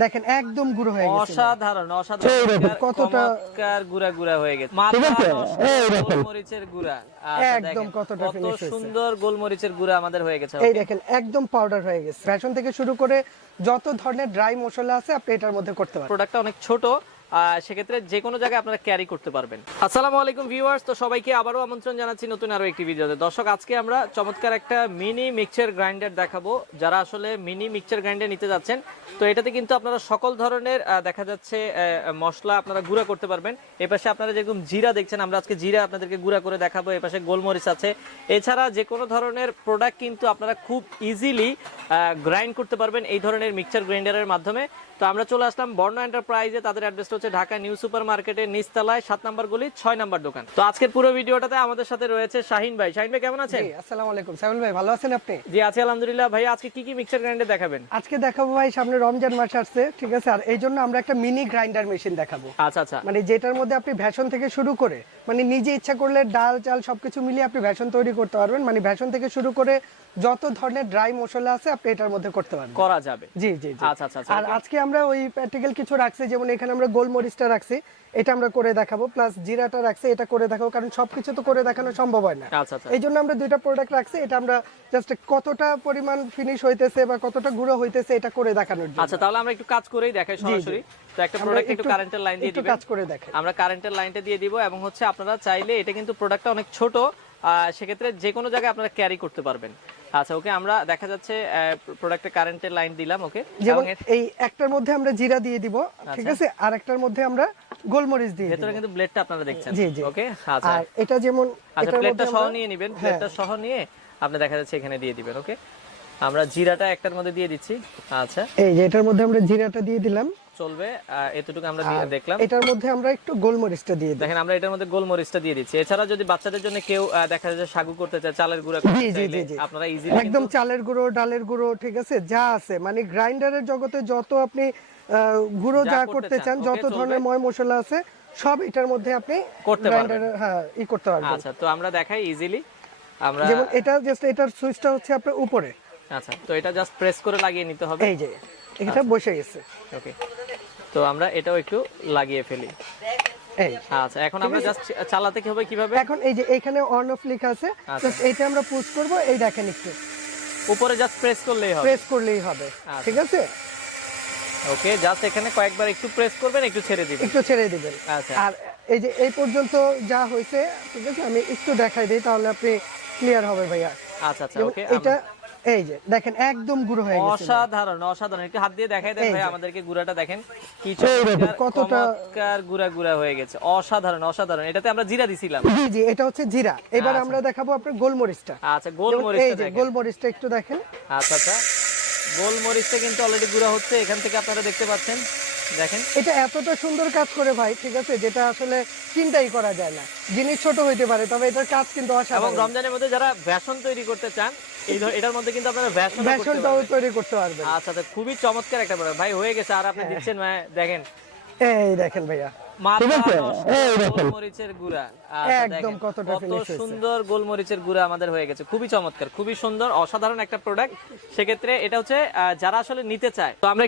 দেখেন একদম গুঁড়ো হয়ে গেছে, অসাধারণ অসাধারণ কতটা গুড়া গুড়া হয়ে গেছে। গোলমরিচের গুঁড়া একদম কতটা কত ফিনিশ হয়েছে, সুন্দর গোলমরিচের গুঁড়া আমাদের হয়ে গেছে। এই দেখেন একদম পাউডার হয়ে গেছে। বেসন থেকে শুরু করে যত ধরনের ড্রাই মশলা আছে আপনি এটার মধ্যে করতে পারেন। প্রোডাক্টটা অনেক ছোট, সেক্ষেত্রে যে কোনো জায়গায় আপনারা ক্যারি করতে পারবেন। আসসালামু আলাইকুম ভিউয়ার্স, তো সবাইকে আবারও আমন্ত্রণ জানাচ্ছি নতুন আরো একটি ভিডিওতে। দর্শক, আজকে আমরা চমৎকার একটা মিনি মিক্সচার গ্রাইন্ডার দেখাবো। যারা আসলে মিনি মিক্সচার গ্রাইন্ডার নিতে যাচ্ছেন, তো এটাতে কিন্তু আপনারা সকল ধরনের দেখা যাচ্ছে মশলা আপনারা গুঁড়া করতে পারবেন। এই পাশে আপনারা যেরকম জিরা দেখছেন, আমরা আজকে জিরা আপনাদেরকে গুঁড়া করে দেখাবো। এই পাশে গোলমরিচ আছে। এছাড়া যে কোনো ধরনের প্রোডাক্ট কিন্তু আপনারা খুব ইজিলি গ্রাইন্ড করতে পারবেন এই ধরনের মিক্সচার গ্রাইন্ডারের মাধ্যমে। তো আমরা চলে আসলাম বর্ণ এন্টারপ্রাইজে। তাদের অ্যাড্রেসটা হচ্ছে ঢাকা নিউ সুপার মার্কেটের নিচতলায় 7 নম্বর গলি 6 নম্বর দোকান। তো আজকের পুরো ভিডিওটাতে আমাদের সাথে রয়েছে শাহিন ভাই। শাহিন ভাই কেমন আছেন? জি আসসালামু আলাইকুম। সাইমন ভাই ভালো আছেন আপনি? জি আছি আলহামদুলিল্লাহ। ভাই আজকে কি কি মিক্সচার গ্রাইন্ডার দেখাবেন? আজকে দেখাবো ভাই, সামনে রমজান মাস আসছে, ঠিক আছে, আর এই জন্য আমরা একটা মিনি গ্রাইন্ডার মেশিন দেখাবো। আচ্ছা আচ্ছা, মানে যেটার মধ্যে আপনি ভেষন থেকে শুরু করে মানে নিজে ইচ্ছা করলে ডাল চাল সবকিছু মিলিয়ে আপনি ভেষন তৈরি করতে পারবেন। মানে ভেষন থেকে শুরু করে যত ধরনের ড্রাই মশলা আছে আপনি এটার মধ্যে করতে পারবেন, করা যাবে। জি জি জি। আচ্ছা আচ্ছা। আর আজকে আমরা ওই প্র্যাকটিক্যাল কিছু রাখছি, যেমন এখানে আমরা গোলমরিচটা রাখছি, এটা আমরা করে দেখাবো, প্লাস জিরাটা রাখছি, এটা করে দেখাবো, কারণ সবকিছু তো করে দেখানো সম্ভব হয় না। আচ্ছা আচ্ছা, এই জন্য আমরা দুইটা প্রোডাক্ট রাখছি। এটা আমরা জাস্ট কতটা পরিমাণ ফিনিশ হইতেছে বা কতটা গুঁড়ো হইতেছে এটা করে দেখানোর জন্য। আচ্ছা তাহলে আমরা একটু কাজ করেই দেখাই সরাসরি। তো একটা প্রোডাক্ট একটু কারেন্টের লাইন দিয়ে একটু দিবেন, কাজ করে দেখাই। আমরা কারেন্টের লাইনটা দিয়ে দিব। এবং হচ্ছে আপনারা চাইলে, এটা কিন্তু প্রোডাক্টটা অনেক ছোট, সেক্ষেত্রে যে কোনো জায়গায় আপনারা ক্যারি করতে পারবেন। আচ্ছা ওকে, আমরা দেখা যাচ্ছে প্রোডাক্টে কারেন্টের লাইন দিলাম। ওকে, যেমন এই একটার মধ্যে আমরা জিরা দিয়ে দিব, ঠিক আছে, আর একটার মধ্যে আমরা গোলমরিচ দিয়ে দিব। ভেতরে কিন্তু ব্লেডটা আপনারা দেখছেন। জি জি। ওকে আচ্ছা, আর এটা যেমন আচ্ছা প্লেটটা সহ নিয়ে নেবেন, প্লেটটা সহ নিয়ে আপনি দেখা যাচ্ছে এখানে দিয়ে দিবেন। ওকে, আমরা জিরাটা একটার মধ্যে দিয়ে দিচ্ছি। আচ্ছা এই যে এটার মধ্যে আমরা জিরাটা দিয়ে দিলাম, চলবে, এতটুকু আমরা দেখলাম। এটার মধ্যে আমরা একটু গোলমরিচটা দিয়ে দিই। দেখেন আমরা এটার মধ্যে গোলমরিচটা দিয়ে দিচ্ছি। এছাড়া যদি বাচ্চাদের জন্য কেউ দেখা যাচ্ছে সাগু করতে চায়, চালের গুঁড়া করতে চাইলে আপনারা ইজিলি একদম চালের গুঁড়ো, ডালের গুঁড়ো, ঠিক আছে, যা আছে মানে গ্রাইন্ডারের জগতে যত আপনি গুঁড়ো যা করতে চান, যত ধরনের ময় মশলা আছে সব এটার মধ্যে আপনি করতে পারবেন। হ্যাঁ ই করতে পারবেন। আচ্ছা তো আমরা দেখাই ইজিলি। আমরা যেমন এটা জাস্ট এটার সুইচটা হচ্ছে আপনার উপরে। আচ্ছা তো এটা জাস্ট প্রেস করে লাগিয়ে নিতে হবে। এই যে এটা বসে গেছে। ওকে, তো আমরা এটাও একটু লাগিয়ে ফেলি। এই আচ্ছা এখন আমরা জাস্ট চালাতে কি হবে কিভাবে? এখন এই যে এখানে অন অফ লেখা আছে, জাস্ট এইটা আমরা পুশ করব। এই দেখেন একটু উপরে জাস্ট প্রেস করলেই হবে, প্রেস করলেই হবে, ঠিক আছে। ওকে, জাস্ট এখানে কয়েকবার একটু প্রেস করবেন, একটু ছেড়ে দিবেন, একটু ছেড়ে দিবেন। আচ্ছা, আর এই যে এই পর্যন্ত যা হয়েছে, ঠিক আছে, আমি একটু দেখাই দিই তাহলে আপনি ক্লিয়ার হবে ভাইয়া। আচ্ছা আচ্ছা ওকে, এটা এই যে দেখেন একদম গুঁড়ো হয়ে গেছে, অসাধারণ অসাধারণ। একটু হাত দিয়ে দেখাই দেন ভাই আমাদেরকে গুঁড়াটা দেখেন কি কতটা গুঁড়া গুঁড়া হয়ে গেছে। অসাধারণ অসাধারণ। এটাতে আমরা জিরা দিছিলাম। জি জি, এটা হচ্ছে জিরা। এবার আমরা দেখাবো আপনার গোলমরিচটা। আচ্ছা গোলমরিচটা এই যে গোলমরিচটা একটু দেখেন। আচ্ছা আচ্ছা, গোলমরিচটা কিন্তু অলরেডি গুঁড়া হচ্ছে, এখান থেকে আপনারা দেখতে পাচ্ছেন। দেখেন এটা এতটা সুন্দর কাজ করে ভাই, ঠিক আছে, যেটা আসলে চিন্তাই করা যায় না। জিনিস ছোট হইতে পারে, তবে এটার কাজ কিন্তু অসাধারণ। এবং রমজানের মধ্যে যারা বেসন তৈরি করতে চান, এটার মধ্যে কিন্তু আপনারা বেসনটাও তৈরি করতে পারবেন। আচ্ছা তো খুবই চমৎকার একটা প্রোডাক্ট ভাই হয়ে গেছে। আর আপনি দিচ্ছেন দেখেন, এই দেখেন ভাইয়া গোলমরিচের গুঁড়া, একদম কতটা সুন্দর গোলমরিচের গুঁড়া আমাদের হয়ে গেছে। খুবই চমৎকার, খুবই সুন্দর, অসাধারণ একটা প্রোডাক্ট। সেক্ষেত্রে এটা হচ্ছে যারা আসলে নিতে চায়, তো আমরা